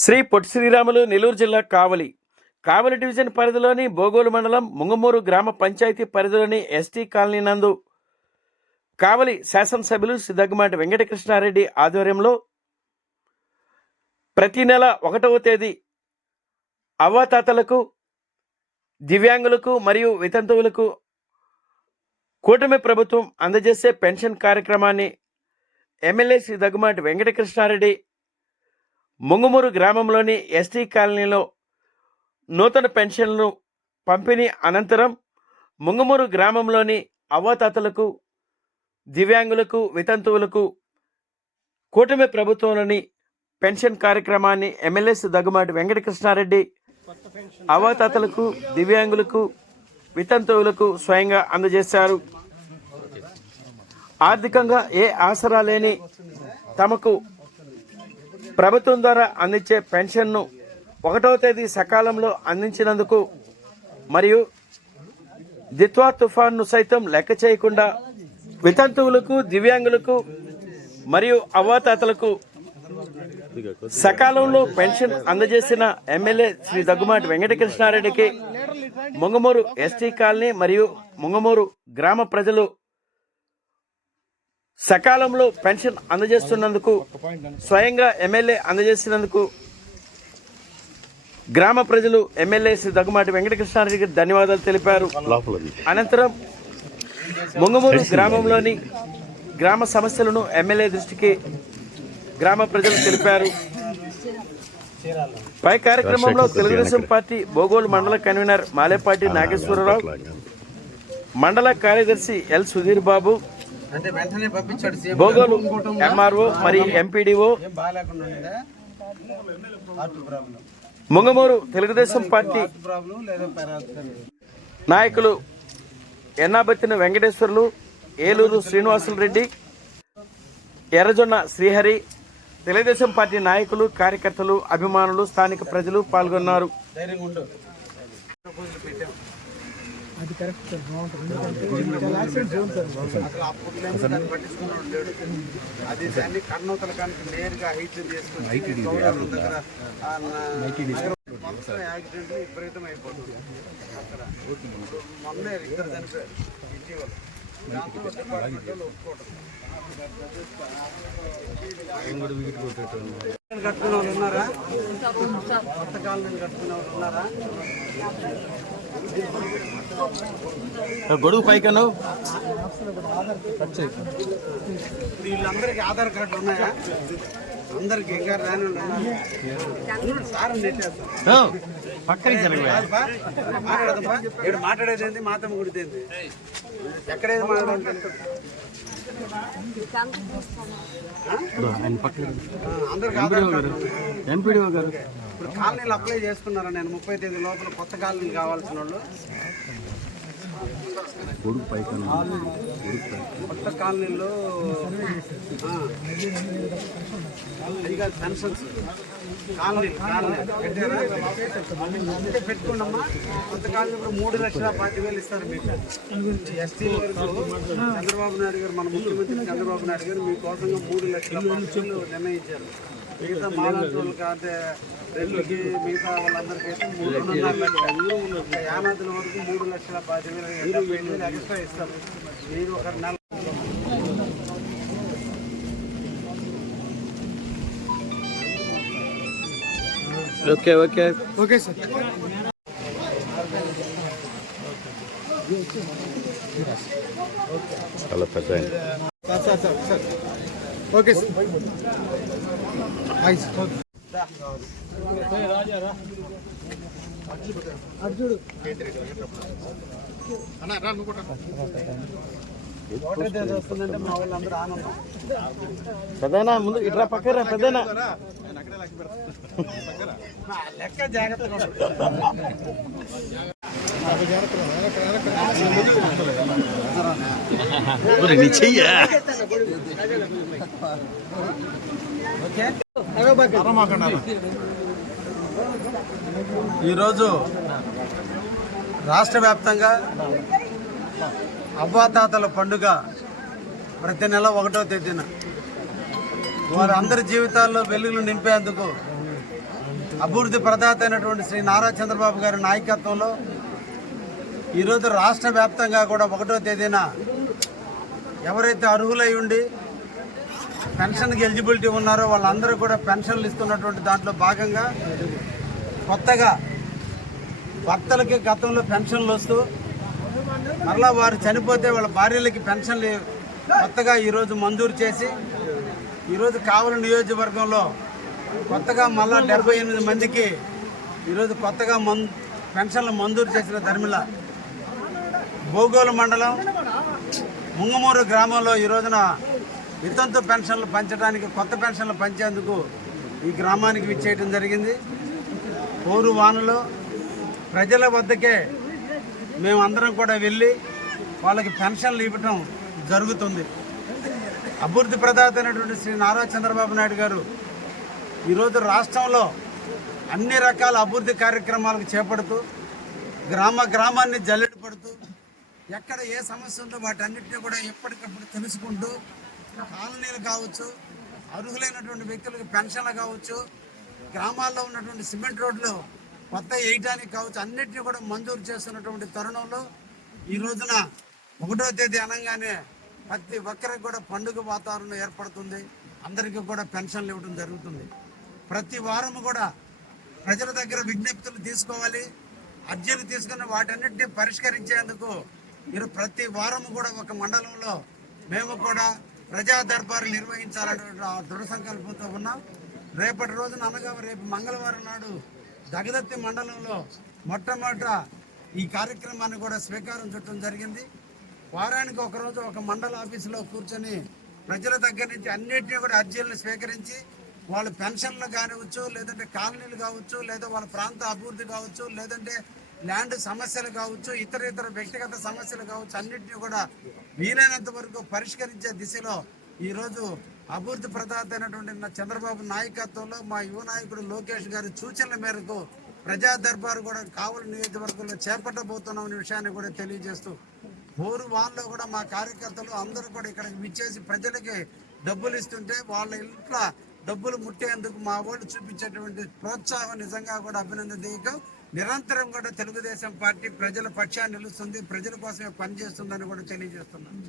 శ్రీ పొట్టి శ్రీరాములు నెల్లూరు జిల్లా కావలి డివిజన్ పరిధిలోని బోగోలు మండలం ముంగమూరు గ్రామ పంచాయతీ పరిధిలోని ఎస్టీ కాలనీ నందు కావలి శాసనసభ్యులు శ్రీ దగ్గుమాటి వెంకటకృష్ణారెడ్డి ఆధ్వర్యంలో ప్రతి నెల 1వ తేదీ అవ్వాతాతలకు, దివ్యాంగులకు మరియు వితంతువులకు కూటమి ప్రభుత్వం అందజేసే పెన్షన్ కార్యక్రమాన్ని ఎమ్మెల్యే శ్రీ దగ్గుమాటి వెంకటకృష్ణారెడ్డి ముంగమూరు గ్రామంలోని ఎస్టీ కాలనీలో నూతన పెన్షన్లను పంపిణీ అనంతరం ముంగమూరు గ్రామంలోని అవ్వాతాతలకు, దివ్యాంగులకు, వితంతువులకు కూటమి ప్రభుత్వంలోని పెన్షన్ కార్యక్రమాన్ని ఎమ్మెల్యే శ్రీ దగ్గుమాటి వెంకటకృష్ణారెడ్డి అవ్వాతాతలకు, దివ్యాంగులకు, వితంతువులకు స్వయంగా అందజేశారు. ఆర్థికంగా ఏ ఆసరా లేని తమకు ప్రభుత్వం ద్వారా అందించే పెన్షన్ను 1వ తేదీ సకాలంలో అందించినందుకు మరియు దిత్వా తుఫాన్ను సైతం లెక్క చేయకుండా వితంతువులకు, దివ్యాంగులకు మరియు అవ్వాతాతలకు సకాలంలో పెన్షన్ అందజేసిన ఎమ్మెల్యే శ్రీ దగ్గుమాటి వెంకటకృష్ణారెడ్డికి ముంగమూరు ఎస్టీ కాలనీ మరియు ముంగమూరు గ్రామ ప్రజలు సకాలంలో పెన్షన్ అందజేస్తున్నందుకు, స్వయంగా ఎమ్మెల్యే అందజేసినందుకు గ్రామ ప్రజలు ఎమ్మెల్యే శ్రీ దగ్గుమాటి వెంకటకృష్ణారెడ్డికి ధన్యవాదాలు తెలిపారు. అనంతరం ముంగమూరు గ్రామంలోని గ్రామ సమస్యలను ఎమ్మెల్యే దృష్టికి గ్రామ ప్రజలు తెలిపారు. పై కార్యక్రమంలో తెలుగుదేశం పార్టీ బోగోలు మండల కన్వీనర్ మాలేపాటి నాగేశ్వరరావు, మండల కార్యదర్శి ఎల్ సుధీర్ బాబు, బోగోలు ఎంఆర్ఓ మరియు ఎంపీడీఓ, ముంగమూరు తెలుగుదేశం పార్టీ నాయకులు ఎన్నాబత్తిన వెంకటేశ్వర్లు, ఏలూరు శ్రీనివాసులు రెడ్డి, ఎర్రజొన్న శ్రీహరి, తెలుగుదేశం పార్టీ నాయకులు, కార్యకర్తలు, అభిమానులు, స్థానిక ప్రజలు పాల్గొన్నారు. అది కరెక్ట్ సార్, బాగుంటుంది. అది దాన్ని కన్నోతల కానీ నేరుగా హైట్ చేసుకుని మొత్తం యాక్సిడెంట్లు విపరీతం అయిపోతుంది. అక్కడ మొన్నే 2 చనిపోయారు ఇటీవల. దాంతో డిపార్ట్మెంట్లో ఒప్పుకోవడం కట్టుకునే వాళ్ళు ఉన్నారా? కొత్త కాలనీ కట్టుకునే వాళ్ళు ఉన్నారా? గొడుగు పైకను వీళ్ళందరికీ ఆధార్ కార్డులు ఉన్నాయా? అందరికి ఇంకా రాని సార్ మాట్లాడేది ఏంటి? మాతమ్మ గుడితేంది ఎక్కడేది మాట్లాడాలి? అందరికి ఆధార్ కార్డు. ఎంపీడీఓ గారు ఇప్పుడు కాలనీలు అప్లై చేసుకున్నారా? నేను 30 తేదీ లోపల కొత్త కాలనీలు కావాల్సిన వాళ్ళు కొత్త కాలనీలో పెన్షన్స్ కాలనీ పెట్టారా? అంటే పెట్టుకోండమ్మా. కొత్త కాలనీలో 3,40,000 ఇస్తారు మీకు. ఎస్టీ వరకు చంద్రబాబు నాయుడు గారు, మన ముఖ్యమంత్రి చంద్రబాబు నాయుడు గారు మీకోసంగా 3,40,000 నిర్ణయించారు. మిగతా మాలాంటి కాదే రెడ్లకి, మిగతా వాళ్ళందరికీ అయితే 3.5 లక్షలు, యానాదుల వరకు 3,10,000 ఎక్స్ట్రా ఇస్తారు. మీరు ఒక నెల ఓకే ఓకే ఓకే సార్. చాలా పెద్ద sir sir sir okay sir. అర్జుడు వస్తుందంటే మా వాళ్ళందరూ ఆనందం. పెద్దనా ముందు ఇట్లా పక్కరా పెద్దనా లెక్క జాగ్రత్తగా ఈరోజు రాష్ట్ర వ్యాప్తంగా అవ్వాతాతల పండుగ ప్రతి నెల 1వ తేదీన వారి అందరి జీవితాల్లో వెలుగులు నింపేందుకు అభివృద్ధి ప్రదాత అయినటువంటి శ్రీ నారా చంద్రబాబు గారి నాయకత్వంలో ఈరోజు రాష్ట్ర వ్యాప్తంగా కూడా 1వ తేదీన ఎవరైతే అర్హులై ఉండి పెన్షన్కి ఎలిజిబిలిటీ ఉన్నారో వాళ్ళందరూ కూడా పెన్షన్లు ఇస్తున్నటువంటి దాంట్లో భాగంగా కొత్తగా భర్తలకి గతంలో పెన్షన్లు వస్తూ మరలా వారు చనిపోతే వాళ్ళ భార్యలకి పెన్షన్లు కొత్తగా ఈరోజు మంజూరు చేసి ఈరోజు కావలి నియోజకవర్గంలో కొత్తగా మళ్ళా 78 మందికి ఈరోజు కొత్తగా పెన్షన్లు మంజూరు చేసిన ధర్మిల బోగోలు మండలం ముంగమూరు గ్రామంలో ఈ రోజున వితంతు పెన్షన్లు పంచడానికి కొత్త పెన్షన్లు పంచేందుకు ఈ గ్రామానికి విచ్చేయడం జరిగింది. పోరు వానలో ప్రజల వద్దకే మేమందరం కూడా వెళ్ళి వాళ్ళకి పెన్షన్లు ఇవ్వటం జరుగుతుంది. అభివృద్ధి ప్రదాత అయినటువంటి శ్రీ నారా చంద్రబాబు నాయుడు గారు ఈరోజు రాష్ట్రంలో అన్ని రకాల అభివృద్ధి కార్యక్రమాలకు చేపడుతూ గ్రామాన్ని జల్లెడ పడుతూ ఎక్కడ ఏ సమస్య ఉందో వాటన్నిటిని కూడా ఎప్పటికప్పుడు తెలుసుకుంటూ కాలనీలు కావచ్చు, అర్హులైనటువంటి వ్యక్తులకు పెన్షన్లు కావచ్చు, గ్రామాల్లో ఉన్నటువంటి సిమెంట్ రోడ్లు కొత్త వేయటానికి కావచ్చు, అన్నిటినీ కూడా మంజూరు చేస్తున్నటువంటి తరుణంలో ఈ రోజున 1వ తేదీ అనగానే ప్రతి ఒక్కరికి కూడా పండుగ వాతావరణం ఏర్పడుతుంది. అందరికీ కూడా పెన్షన్లు ఇవ్వడం జరుగుతుంది. ప్రతి వారము కూడా ప్రజల దగ్గర విజ్ఞప్తులు తీసుకోవాలి, అర్జీలు తీసుకుని వాటన్నిటిని పరిష్కరించేందుకు మీరు ప్రతి వారము కూడా ఒక మండలంలో మేము కూడా ప్రజా దర్బారు నిర్వహించాలనే దృఢ సంకల్పంతో ఉన్నాం. రేపటి రోజున అనగా రేపు మంగళవారం నాడు దగదత్తి మండలంలో మొట్టమొదట ఈ కార్యక్రమాన్ని కూడా స్వీకారం చుట్టడం జరిగింది. వారానికి ఒకరోజు ఒక మండల ఆఫీసులో కూర్చొని ప్రజల దగ్గర నుంచి అన్నింటినీ కూడా అర్జీలను స్వీకరించి వాళ్ళ పెన్షన్లు కానివచ్చు, లేదంటే కాలనీలు కావచ్చు, లేదా వాళ్ళ ప్రాంత అభివృద్ధి కావచ్చు, లేదంటే ల్యాండ్ సమస్యలు కావచ్చు, ఇతర వ్యక్తిగత సమస్యలు కావచ్చు, అన్నింటినీ కూడా వీలైనంత వరకు పరిష్కరించే దిశలో ఈరోజు అభివృద్ధి ప్రదాత అయినటువంటి చంద్రబాబు నాయకత్వంలో మా యువ నాయకుడు లోకేష్ గారి సూచనల మేరకు ప్రజా దర్బారు కూడా కావలి నియోజకవర్గంలో చేపట్టబోతున్నామనే విషయాన్ని కూడా తెలియజేస్తూ బోరు వాన్లో కూడా మా కార్యకర్తలు అందరూ కూడా ఇక్కడికి విచ్చేసి ప్రజలకి డబ్బులు ఇస్తుంటే వాళ్ళ ఇంట్లో డబ్బులు ముట్టేందుకు మా వాళ్ళు చూపించేటువంటి ప్రోత్సాహం నిజంగా కూడా అభినందనీయం. నిరంతరం కూడా తెలుగుదేశం పార్టీ ప్రజల పక్షాన్ని నిలుస్తుంది, ప్రజల కోసమే పనిచేస్తుందని కూడా తెలియజేస్తున్నాను.